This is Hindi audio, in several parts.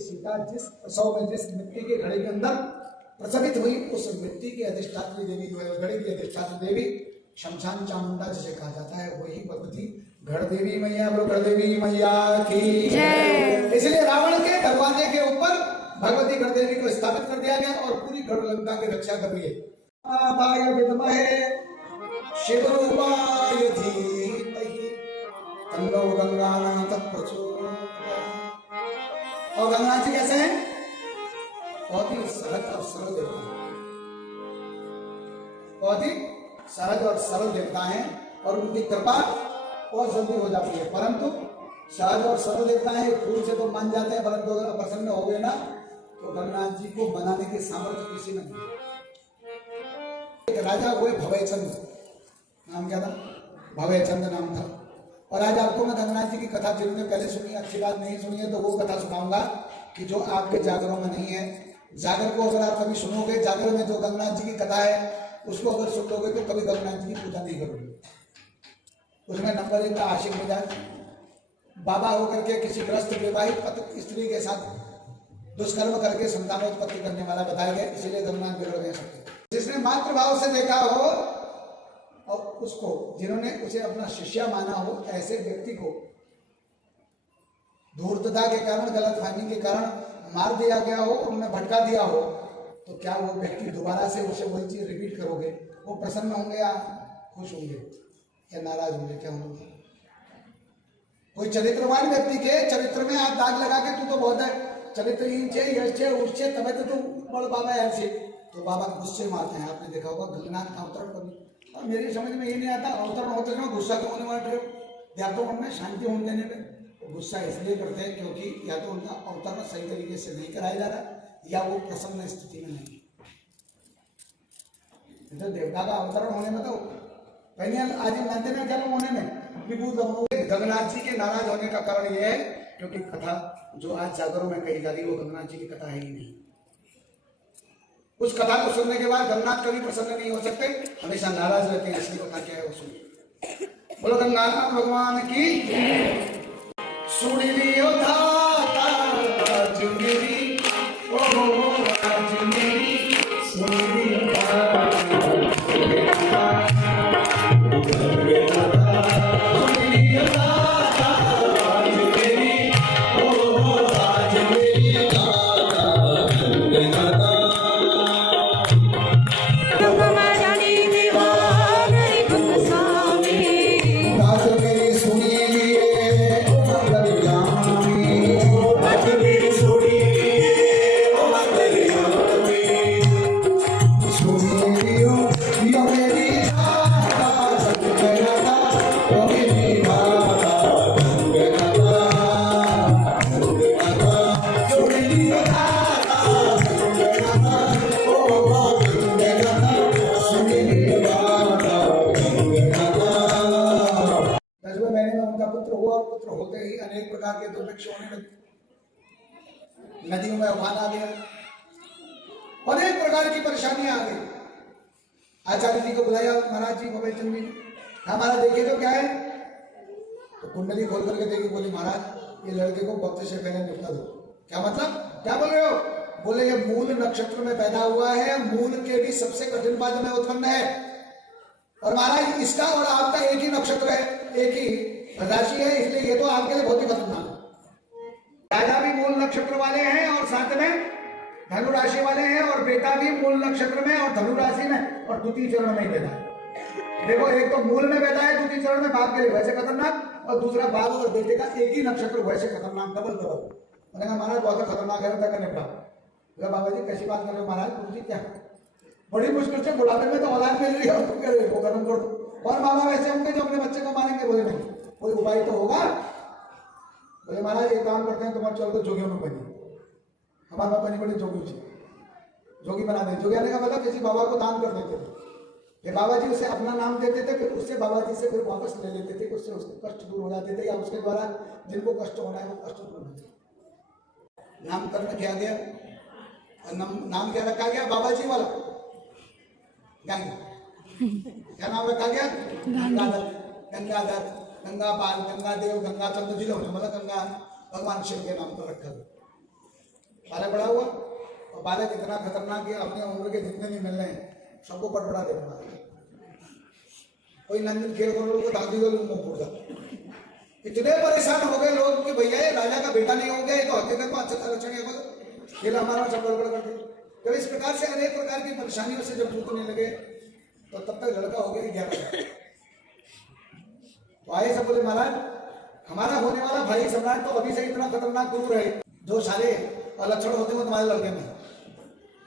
सीता जिस प्रसव में जिस मिट्टी के घड़े के अंदर प्रसवित हुई, उस मिट्टी की अधिष्ठात्री देवी जो है, घड़े की अधिष्ठात्री देवी शमशान चामुंडा जिसे कहा जाता है, वही भगवती गढ़ देवी मैया। बोलो गढ़ देवी मैया की जय। इसलिए रावण के दरवाजे के ऊपर भगवती गढ़ देवी को स्थापित कर दिया गया और पूरी गढ़ लंका की रक्षा कर रही है। शिवरूपाय धीमहि तन्नो गंगानाथ प्रचोदयात्। और गंगा जी कैसे हैं? बहुत ही सहज और सरल देवता हैं, बहुत ही सहज और सरल देवता हैं और उनकी कृपा बहुत जल्दी हो जाती है। परंतु सहज और सरल देवता हैं, फूल से तो मान जाते हैं, परंतु अगर अप्रसन्न हो गए ना तो गंगानाथ जी को मनाने के सामर्थ्य किसी में नहीं। एक राजा हुए भवयचंद, नाम क्या था? भवयचंद नाम था। और आज आपको मैं गंगानाथ जी की कथा, जिन्होंने पहले सुनी, अच्छी बात नहीं सुनी है तो वो कथा सुनाऊंगा कि जो आपके जागरों में नहीं है। जागर को अगर आप कभी सुनोगे, जागर में जो गंगानाथ जी की कथा है उसको अगर सुन लोगे तो कभी गंगानाथ जी की पूजा नहीं करोगे। उसमें नंबर 1 का आशिक मिजाज, बाबा होकर के किसी ग्रस्त विवाहित स्त्री के साथ दुष्कर्म करके संतानोत्पत्ति करने वाला बताया गया। इसीलिए गंगानाथ बिगड़ गए सकते। जिसने मातृभाव से देखा हो और उसको, जिन्होंने उसे अपना शिष्य माना हो, ऐसे व्यक्ति को धूर्तता के कारण, गलतफहमी के कारण मार दिया गया हो, उन्हें भटका दिया हो, तो क्या वो व्यक्ति दोबारा से उसे वही चीज रिपीट करोगे? वो प्रसन्न होंगे या खुश होंगे या नाराज होंगे? क्या होंगे? कोई चरित्रवान व्यक्ति के चरित्र में आप दाग लगा के तू तो बहुत है चरित्रहीन छे, यश छे, उस छे, तबे तो तू बड़ बाबा ऐसे, तो बाबा गुस्से में आते हैं। आपने देखा होगा गंगानाथ का अवतरण कभी, और मेरी समझ में ये नहीं आता अवतरण होते समय गुस्सा क्यों होने वाले हो? या तो उनमें शांति होने देने में गुस्सा इसलिए करते हैं क्योंकि या तो उनका अवतरण सही तरीके से नहीं कराया जा रहा या वो प्रसन्न स्थिति में नहीं। तो देवता का अवतरण होने में तो पहले आज मानते हैं, क्या होने में गंगानाथ जी के नाराज होने का कारण यह है क्योंकि कथा जो आज जागरों में कही जा रही है वो गंगानाथ जी की कथा है ही नहीं। उस कथा को सुनने के बाद गंगानाथ कभी प्रसन्न नहीं हो सकते, हमेशा नाराज रहते हैं। इसलिए कथा क्या है वो सुनिए। बोलो गंगानाथ भगवान की सुन लियो धाता आज मेरी, ओ आज मेरी सुन लियो अनेक प्रकार के दुर्भिक्ष होने लगे, नदियों में उफान आ गया, अनेक प्रकार की परेशानियां आ गई। आचार्य जी को बुलाया महाराज जी, भवयचंद जी, हमारा देखिए तो क्या है, तो कुंडली खोल करके देखी, बोली महाराज ये लड़के को वक्त से पहले निपटा दो। क्या मतलब? क्या बोल रहे हो? बोले ये मूल नक्षत्र में पैदा हुआ है, मूल के भी सबसे कठिन पद में उत्पन्न है, और महाराज इसका और आपका एक ही नक्षत्र है, एक ही राशि है, इसलिए ये तो आपके लिए बहुत ही खतरनाक है। राजा भी मूल नक्षत्र वाले हैं और साथ में धनु राशि वाले हैं, और बेटा भी मूल नक्षत्र में और धनु राशि में और द्वितीय चरण में पैदा है। देखो, एक तो मूल में पैदा है, द्वितीय चरण में बाप के लिए वैसे खतरनाक, और दूसरा बाप और बेटे का एक ही नक्षत्र वैसे खतरनाक, डबल डबल। मैंने कहा महाराज बहुत खतरनाक है, निपटा। बाबा जी कैसी बात कर रहे हो महाराज? पूछी क्या बड़ी मुश्किल से बुढ़ापे में तो औलाद मिल रही है और तुम कह रहे हो खत्म कर दो। और बाबा वैसे होंगे जो अपने बच्चे को मारेंगे? बोले नहीं, कोई उपाय तो होगा। बोले महाराज एक काम करते हैं, तुम्हारे चल तो जोगियों में बनी, हमारे बाबा नहीं बने जोगी, जोगी बना दे। जोगी आने का मतलब किसी बाबा को दान कर देते थे, फिर बाबा जी उसे अपना नाम देते थे, फिर उससे बाबा जी से फिर वापस ले लेते थे, उससे उसके कष्ट दूर हो जाते थे, या उसके द्वारा जिनको कष्ट होना है वो कष्ट दूर हो जाए। नामकरण किया गया और नाम क्या रखा गया? बाबा जी वाला गांधी। क्या नाम रखा गया? गंगाधर। गंगाधर, गंगापाल, गंगादेव, गंगाचंद्र जी लोग, मतलब गंगा भगवान शिव के नाम पर रखा गया। बालक बड़ा हुआ और बालक इतना खतरनाक है, अपने उम्र के जितने भी मिल रहे हैं सबको पटपटा देने वाला। कोई नंदन खेल करो को दादी को मुंह फूट जाता। इतने परेशान हो गए लोग कि भैया ये राजा का बेटा नहीं हो गया, ये तो हकीकत में अच्छा लक्षण है, खेल हमारा सब गड़बड़ कर दिया। जब इस प्रकार से अनेक प्रकार की परेशानियों से जब जूझने लगे तो तब तक लड़का हो गया 11। तो आए सब बोले महाराज हमारा होने वाला भाई सम्राट तो अभी से इतना खतरनाक क्रूर है, जो सारे लक्षण होते हैं तुम्हारे लड़के में,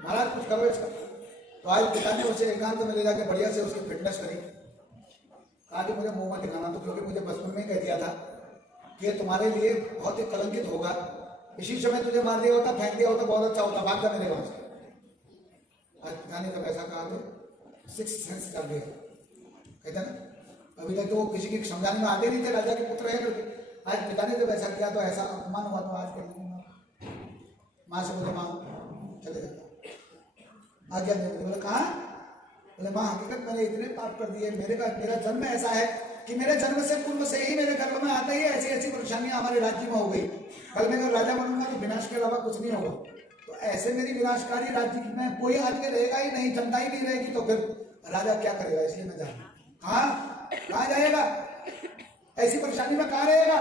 महाराज कुछ करो इसका। तो आज पिता ने उसे एकांत में ले जाकर बढ़िया से उसकी फिटनेस करी। कहा कि मुझे मुंह मत दिखाना, तो क्योंकि मुझे बचपन में कह दिया था कि तुम्हारे लिए बहुत ही कलंकित होगा, इसी समय तुझे मार दिया होता, फेंक दिया होता, बहुत अच्छा होता, भाग जा मेरे वहां से। आज पिता ने जब ऐसा कहा तो सिक्स सेंस कर दिया, कहते ना अभी तक तो वो किसी की समझाने में आते नहीं थे, राजा के पुत्र है करके। आज पिता ने जब ऐसा किया तो ऐसा अपमान हुआ, तो आज कर माँ से बोले माँ चले जाता आज्ञा दे। बोले कहा? बोले माँ हकीकत मैंने इतने पाप कर दिए, मेरा जन्म ऐसा है कि मेरे जन्म से पूर्व से ही मेरे गर्भ में आता ही ऐसी ऐसी परेशानियां हमारे राज्य में हो गई। कल मैं अगर राजा बनूंगा तो विनाश के अलावा कुछ नहीं होगा, तो ऐसे मेरी विनाशकारी राज्य में कोई आदमी रहेगा ही नहीं, जनता ही नहीं रहेगी, तो फिर राजा क्या करेगा? इसलिए मैं जा रहा हूँ। कहाँ जाएगा? ऐसी परेशानी में कहाँ रहेगा?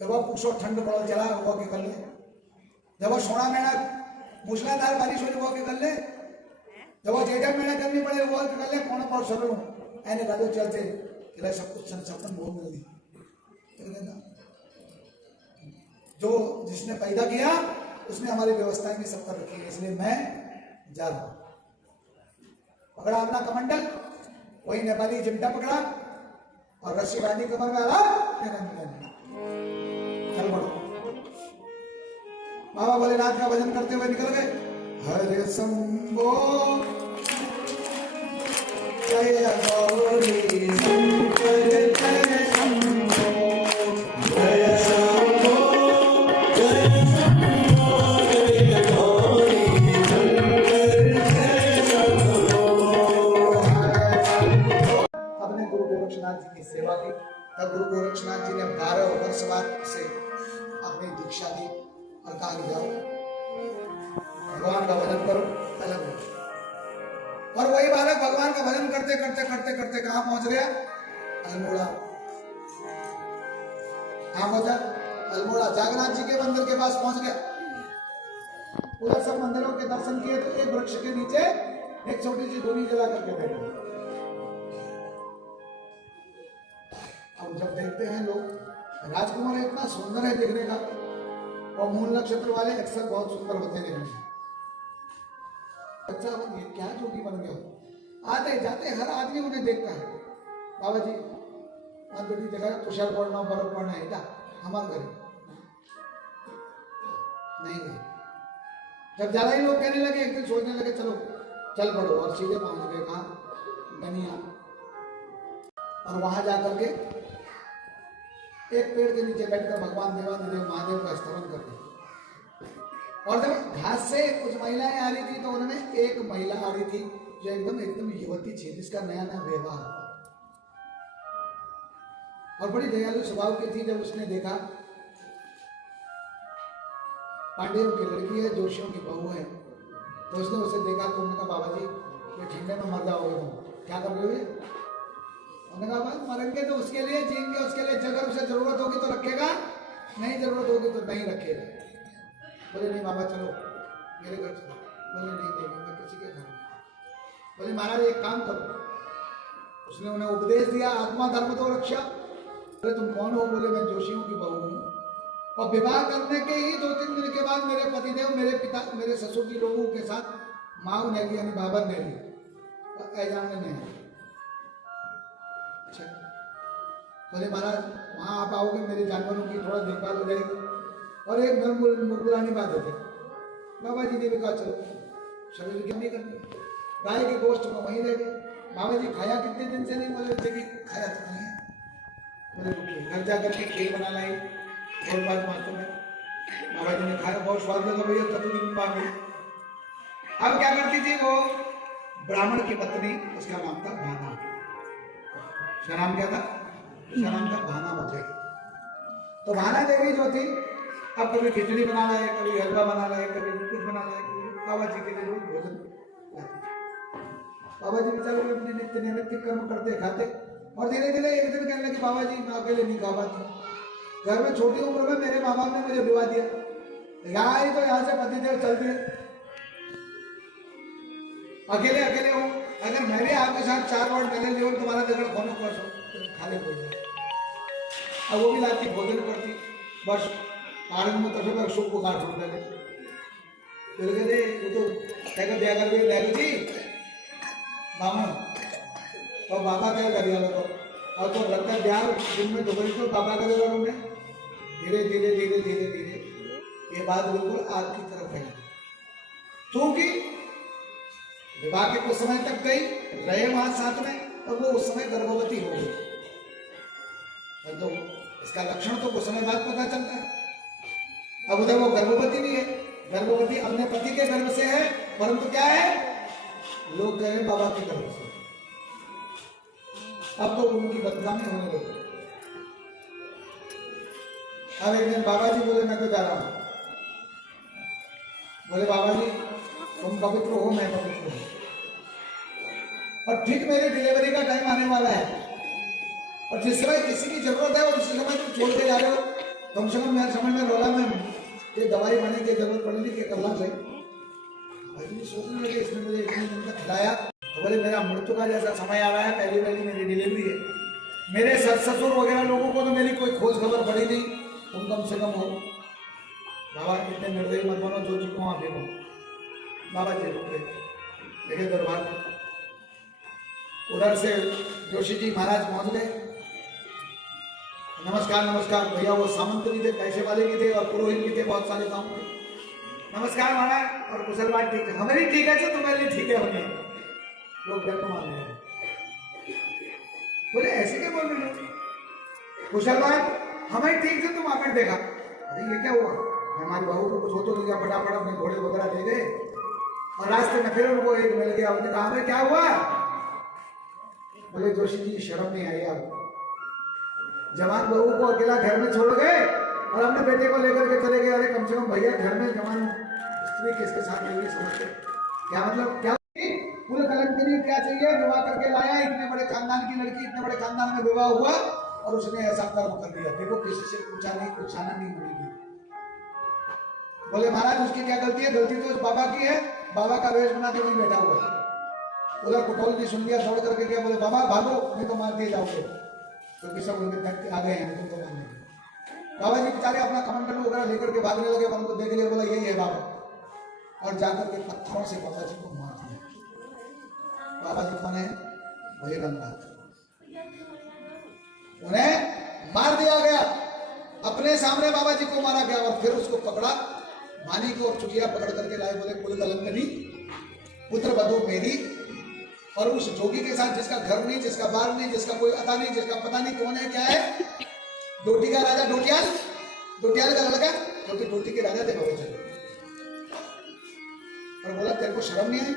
जब वह पूछो ठंड पड़ो चला हुआ के कर ले, जब वह सोना मेहनत मूसलाधार बारिश हो हुआ के कर ले, जब वो जेठा महीना करनी पड़े हुआ के कर ले, कौन पार सरो ऐने राजो चलते तेरा सब कुछ संसाधन बहुत मिल दी। जो जिसने पैदा किया उसने हमारी व्यवस्थाएं भी सब कर रखी है, इसलिए मैं जा रहा हूं। पकड़ा अपना कमंडल, वही नेपाली चिमटा पकड़ा और रस्सी बांधी कमर में आला, चल बढ़ो। बाबा भोलेनाथ का भजन करते हुए निकल गए। हरे शंभो जय गौरी शंकर जय शंभो, जय शंभो जय शंभो, जय गौरी शंकर जय शंभो। अपने गुरु गोरक्षनाथ जी की सेवा की, तब गुरु गोरक्षनाथ जी ने 12 वर्ष बाद से अपनी दीक्षा दी और कहा जाओ भगवान का भजन करो, अलग हो। और वही बालक भगवान का भजन करते करते करते करते कहां पहुंच गया? अल्मोड़ा। कहां पहुंचा? अल्मोड़ा। जागन्नाथ जी के मंदिर के पास पहुंच गया। उधर सब मंदिरों के दर्शन किए तो एक वृक्ष के नीचे एक छोटी सी धूनी जला करके बैठे। अब जब देखते हैं लोग राजकुमार इतना सुंदर है देखने का, और मूल नक्षत्र वाले अक्सर बहुत सुंदर होते हैं। अच्छा ये क्या जोगी बन गया? आते जाते हर आदमी उन्हें देखता है। बाबा जी बेटी देखा तुषार पड़ना बर्फ पड़ना है क्या हमारे घर? नहीं गए। जब ज्यादा ही लोग कहने लगे, एक दिन सोचने लगे चलो चल पड़ो, और सीधे पहुंच गए कहाँ? गनिया। और वहां जाकर के एक पेड़ के नीचे बैठकर भगवान देवाधिदेव महादेव का स्तवन करते। और जब घास से कुछ महिलाएं आ रही थी तो उनमें एक महिला आ रही थी जो एकदम युवती थी, जिसका नया नया व्यवहार और बड़ी दयालु स्वभाव की थी। जब उसने देखा पांडेयों की लड़की है, जोशियों की बहू है, तो उसने उसे देखा तो उन्होंने कहा बाबा जी ये ठंडे में मर जाओगे तुम, क्या कर रहे हो? उन्होंने कहा बस मरेंगे तो उसके लिए जिएंगे, उसके लिए अगर उसे जरूरत होगी तो रखेगा, नहीं जरूरत होगी तो नहीं रखेगा। बोले नहीं बाबा चलो मेरे घर चलो। बोले नहीं देवी मैं किसी के घर में। बोले महाराज एक काम करो। उसने उन्हें उपदेश दिया आत्मा धर्म तो रक्षा। बोले तुम कौन हो? बोले मैं जोशियों की बहू हूँ, और विवाह करने के ही 2-3 दिन के बाद मेरे पतिदेव मेरे पिता मेरे ससुर जी लोगों के साथ माऊ ने यानी बाबर ने ली ऐजान ने। अच्छा बोले महाराज वहां आप आओगे मेरे जानवरों की थोड़ा देखभाल हो जाएगी, और एक मुरमुरानी बात होती। बाबा जी ने भी कहा चलो शरीर की नहीं करनी, गाय के गोश्त को वहीं रह गए। बाबा जी खाया कितने दिन से नहीं? बोले देखिए खाया तो नहीं है। बोले रुकिए, घर जाकर के खीर बना लाई और बाद मास्टर में बाबा जी ने खाया, बहुत स्वाद लगा भैया, तब दिन बाद में अब क्या करती थी वो ब्राह्मण की पत्नी, उसका नाम था भाना। उसका नाम क्या था? उसका नाम था भाना मुझे। तो भाना देवी जो थी, अब कभी खिचड़ी बना लाए, कभी हलवा बना लाए, कभी कुछ बना लाए, बाबा जी के लिए रोज भोजन लाते। बाबा जी बेचारे अपने नित्य नैमित्य कर्म करते खाते, और धीरे धीरे एक दिन कहने लगे बाबा जी मैं अकेले नहीं खा पाती, घर में छोटी उम्र में मेरे माँ बाप ने मुझे विवाह दिया, यहाँ आई तो यहाँ से पतिदेव चल दिए, अकेले अकेले हूँ, अगर मैं भी आपके साथ 4 बार पहले ले तुम्हारा जगह खोने को खाने को जाए। अब वो भी लाती भोजन करती, बस आनंद में तो सब सुख को काट उठता है। फिर कहते वो तो क्या दिया कर भी ले जी मामा, तो बाबा क्या कर दिया तो, और तो रखता ब्याह दिन में दोपहर को बाबा का देगा उन्हें। धीरे धीरे धीरे धीरे धीरे ये बात बिल्कुल आपकी तरफ है, क्योंकि विवाह के कुछ समय तक गई, रहे वहां साथ में, और वो उस समय गर्भवती हो गई। तो इसका लक्षण तो कुछ समय बाद पता चलता है। अब उधर वो गर्भवती नहीं है, गर्भवती अपने पति के गर्भ से है, परंतु क्या है, लोग कह रहे बाबा के गर्भ से। अब तो उनकी बदनामी होने लगी। अब एक दिन बाबा जी बोले मैं तो जा रहा हूं। बोले बाबा जी तुम पवित्र हो, मैं पवित्र हूं, और ठीक मेरी डिलीवरी का टाइम आने वाला है, और जिस समय किसी की जरूरत है और उसी समय तुम छोड़ के जा रहे हो, कम से कम मेरे समझ में रोला में ये दवाई बने की जरूरत पड़ेगी कि करना चाहिए। भाई सोचने लगे इसने मुझे इतने दिन तक खिलाया, तो बोले मेरा मृत्यु का जैसा समय आ रहा है, पहली पहली मेरी डिलीवरी है, मेरे ससुर वगैरह लोगों को तो मेरी कोई खोज खबर पड़ी नहीं, तुम कम से कम हो। बाबा इतने निर्दयी मत बनो, जो चुको वहां फेंको। बाबा जी रुक गए, देखे दरबार में, उधर से जोशी जी महाराज पहुंच गए। नमस्कार नमस्कार भैया, वो सामंत भी थे, पैसे वाले भी थे, और पुरोहित भी थे, बहुत सारे काम थे। नमस्कार महाराज, और कुशल बात ठीक है? हमारी ठीक है, तो तुम्हारे लिए ठीक है होने। लोग दंड मान रहे हैं, बोले ऐसे क्या बोल रहे हो? कुशल बात हमारी ठीक से, तुम आकर देखा, अरे ये क्या हुआ? हमारी बहू को कुछ हो तो गया, फटाफट अपने घोड़े वगैरह दे गए, और रास्ते में फिर उनको एक मिल गया, उन्होंने कहा हमें क्या हुआ? बोले जोशी जी शर्म नहीं आई आप, जवान बहू को अकेला घर में छोड़ गए और अपने बेटे को लेकर के चले गए। अरे कम से कम भैया घर में जवान स्त्री किसके साथ रहेगी, समझते क्या मतलब? क्या पूरे कलम के लिए क्या चाहिए? विवाह करके लाया, इतने बड़े खानदान की लड़की, इतने बड़े खानदान में विवाह हुआ, और उसने ऐसा कर्म कर दिया। देखो किसी से पूछा नहीं, कुछ छाना नहीं मिलेगी। बोले महाराज उसकी क्या गलती है? गलती तो उस बाबा की है, बाबा का वेश बना के वही बैठा हुआ है। उधर कुटोल की सुन लिया, दौड़ करके गया, बोले बाबा भागो नहीं तो मार दिए जाओगे, क्योंकि सब उनके तक आ गए हैं तुमको मारने। बाबा जी बेचारे अपना कमंडल वगैरह लेकर के भागने लगे, उनको देख लिया, बोला यही है बाबा, और जाकर के पत्थरों से बाबा जी को मार दिया। बाबा जी कौन है? वही रंगनाथ, उन्हें मार दिया गया, अपने सामने बाबा जी को मारा गया। और फिर उसको पकड़ा, मानी को और चुटिया पकड़ करके लाए, बोले कुल कलंकनी पुत्र बधू मेरी, और उस जोगी के साथ जिसका घर नहीं, जिसका बार नहीं, जिसका कोई अता नहीं, जिसका पता नहीं कौन है क्या है, डोटी का राजा डोटियाल, डोटियाल का लड़का, क्योंकि डोटी के राजा थे बाबा जी। और बोला तेरे को शर्म नहीं है,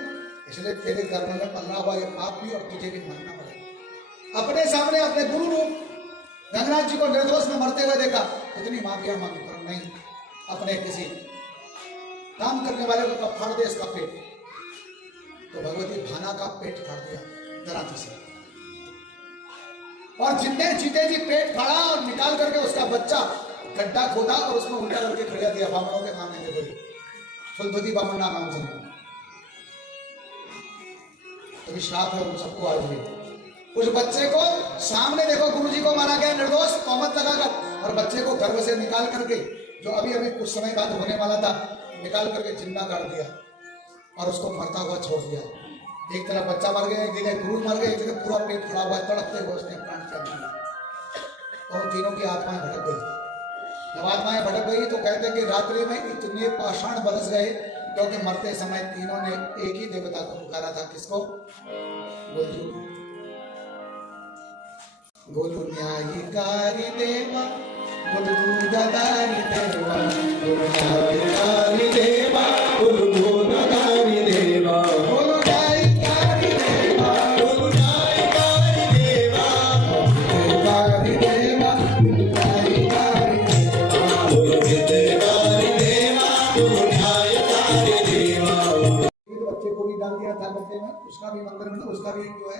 इसलिए तेरे घर में पलना हुआ ये पाप भी, और तुझे भी मरना पड़ेगा। अपने सामने अपने गुरु रूप रंगनाथ जी को निर्दोष में मरते हुए देखा, इतनी माफिया मांगी, पर नहीं, अपने किसी काम करने वाले को फाड़ दे इसका पेट, तो भगवती भाना का पेट फाड़ दिया दराती से, और जितने जीते जी पेट फाड़ा और निकाल करके उसका बच्चा गड्ढा खोदा और उसमें उल्टा करके खड़ा दिया। बामणों के काम है, बोली फुलपति बामण नाम से, तो श्राप है उन सबको आज भी। उस बच्चे को सामने देखो, गुरुजी को मारा गया निर्दोष, तोहमत लगाकर, और बच्चे को गर्भ से निकाल करके, जो अभी अभी कुछ समय बाद होने वाला था, निकाल करके जिंदा कर दिया, और उसको मरता हुआ छोड़ दिया। एक तरफ बच्चा मर गया, एक जगह गुरु मर गए, एक जगह पूरा पेट खड़ा हुआ, तड़पते हुए उसने प्राण त्याग दिया। और तीनों की आत्माएं भटक गई। जब आत्माएं भटक गई तो कहते हैं कि रात्रि में इतने पाषाण बरस गए, क्योंकि मरते समय तीनों ने एक ही देवता को पुकारा था। किसको? गोलू न्यायकारी देवा गोलू दूधधारी देवा गोलू न्यायकारी देवा गोलू दूधधारी देवा गोलू न्यायकारी देवा गोलू न्यायकारी देवा न्यायकारी देवा न्यायकारी देवा गोलू न्यायकारी देवा गोलू न्यायकारी देवा। बच्चे को भी डाल दिया था बच्चे में, उसका भी मंदिर में उसका भी जो है,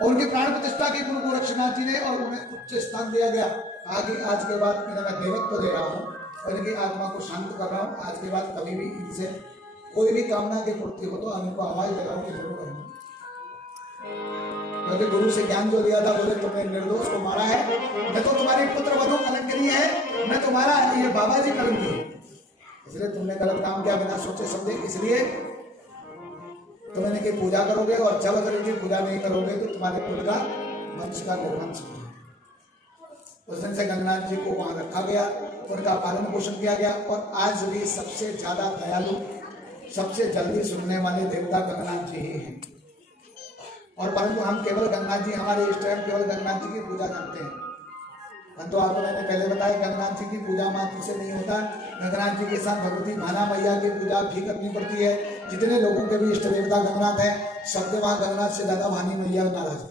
और उनके प्राण प्रतिष्ठा की गुरु गोरक्षनाथ जी ने, और उन्हें उच्च स्थान दिया गया। आगे आज के बाद इन्हें मैं देवत्व दे रहा हूँ और इनकी आत्मा को शांत कर रहा हूँ। आज के बाद कभी भी इनसे कोई भी कामना की पूर्ति हो तो हम इनको आवाज दे रहा हूँ कि जरूर करेंगे, क्योंकि गुरु से ज्ञान जो लिया था, बोले तुमने निर्दोष को मारा है, मैं तो तुम्हारी पुत्र वधु कलंकनी है, मैं तुम्हारा ये बाबा जी कलंकी है, इसलिए तुमने गलत काम किया बिना सोचे समझे, इसलिए तुम इनकी पूजा करोगे, और जब अगर इनकी पूजा नहीं करोगे तो तुम्हारे कुल का वंश का निर्वंश होगा। उस दिन से गंगनाथ जी को वहां रखा गया, उनका पालन पोषण किया गया, और आज भी सबसे ज्यादा दयालु, सबसे जल्दी सुनने वाले देवता गंगनाथ जी ही हैं। और परंतु हम केवल गंगनाथ जी, हमारे इष्ट हैं, केवल गंगनाथ जी की पूजा करते हैं। परंतु आपको मैंने पहले बताया गंगनाथ जी की पूजा मात्र से नहीं होता, गंगनाथ जी के साथ भगवती भाना मैया की पूजा भी करनी पड़ती है। जितने लोगों के भी इष्ट देवता गंगनाथ है, सबके वहां गंगनाथ से ज्यादा भानी मैया नाराज,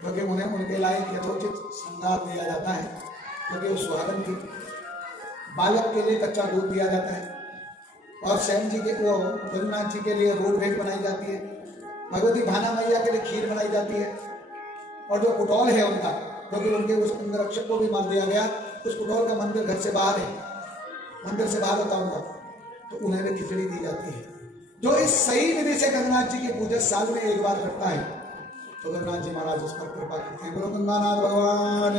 क्योंकि उन्हें उनके लायक यथोचित श्रृंगार दिया जाता है, क्योंकि वो सुहागन थी। बालक के लिए कच्चा दूध दिया जाता है, और स्वयं जी के वो गंगनाथ जी के लिए रोड भेंट बनाई जाती है, भगवती भाना मैया के लिए खीर बनाई जाती है, और जो कुटौल है उनका, क्योंकि उनके उस अंगरक्षक को भी मार दिया गया, उस कुटौल का मंदिर घर से बाहर है, मंदिर से बाहर होता उनका, तो उन्हें भी खिचड़ी दी जाती है। जो इस सही विधि से गंगनाथ जी की पूजा साल में एक बार करता है, तो गंगनाथ जी महाराज उस पर कृपा करते हैं। बोलो गंगानाथ भगवान